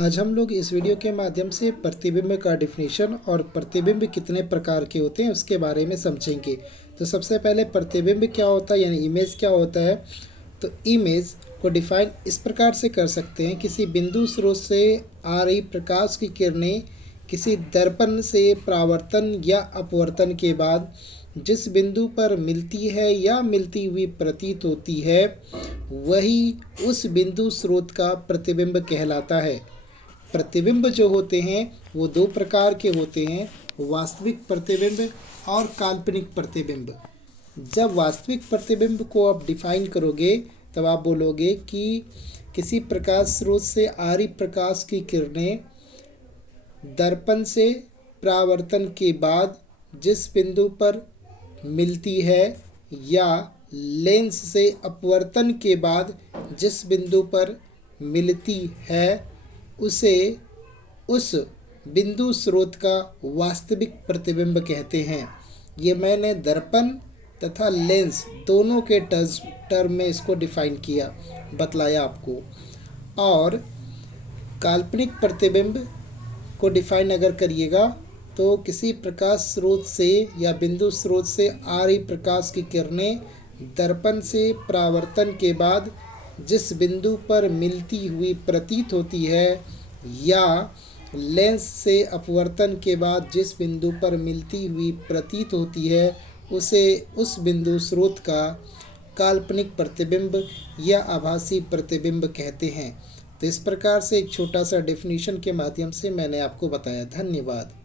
आज हम लोग इस वीडियो के माध्यम से प्रतिबिंब का डिफिनीशन और प्रतिबिंब कितने प्रकार के होते हैं उसके बारे में समझेंगे। तो सबसे पहले प्रतिबिंब क्या होता है यानी इमेज क्या होता है। तो इमेज को डिफाइन इस प्रकार से कर सकते हैं, किसी बिंदु स्रोत से आ रही प्रकाश की किरणें किसी दर्पण से परावर्तन या अपवर्तन के बाद जिस बिंदु पर मिलती है या मिलती हुई प्रतीत होती है वही उस बिंदु स्रोत का प्रतिबिंब कहलाता है। प्रतिबिंब जो होते हैं वो दो प्रकार के होते हैं, वास्तविक प्रतिबिंब और काल्पनिक प्रतिबिंब। जब वास्तविक प्रतिबिंब को आप डिफाइन करोगे तब आप बोलोगे कि किसी प्रकाश स्रोत से आ रही प्रकाश की किरणें दर्पण से परावर्तन के बाद जिस बिंदु पर मिलती है या लेंस से अपवर्तन के बाद जिस बिंदु पर मिलती है उसे उस बिंदु स्रोत का वास्तविक प्रतिबिंब कहते हैं। ये मैंने दर्पण तथा लेंस दोनों के टर्म में इसको डिफाइन किया, बतलाया आपको। और काल्पनिक प्रतिबिंब को डिफाइन अगर करिएगा तो किसी प्रकाश स्रोत से या बिंदु स्रोत से आ रही प्रकाश की किरणें दर्पण से परावर्तन के बाद जिस बिंदु पर मिलती हुई प्रतीत होती है या लेंस से अपवर्तन के बाद जिस बिंदु पर मिलती हुई प्रतीत होती है उसे उस बिंदु स्रोत का काल्पनिक प्रतिबिंब या आभासी प्रतिबिंब कहते हैं। तो इस प्रकार से एक छोटा सा डेफिनेशन के माध्यम से मैंने आपको बताया। धन्यवाद।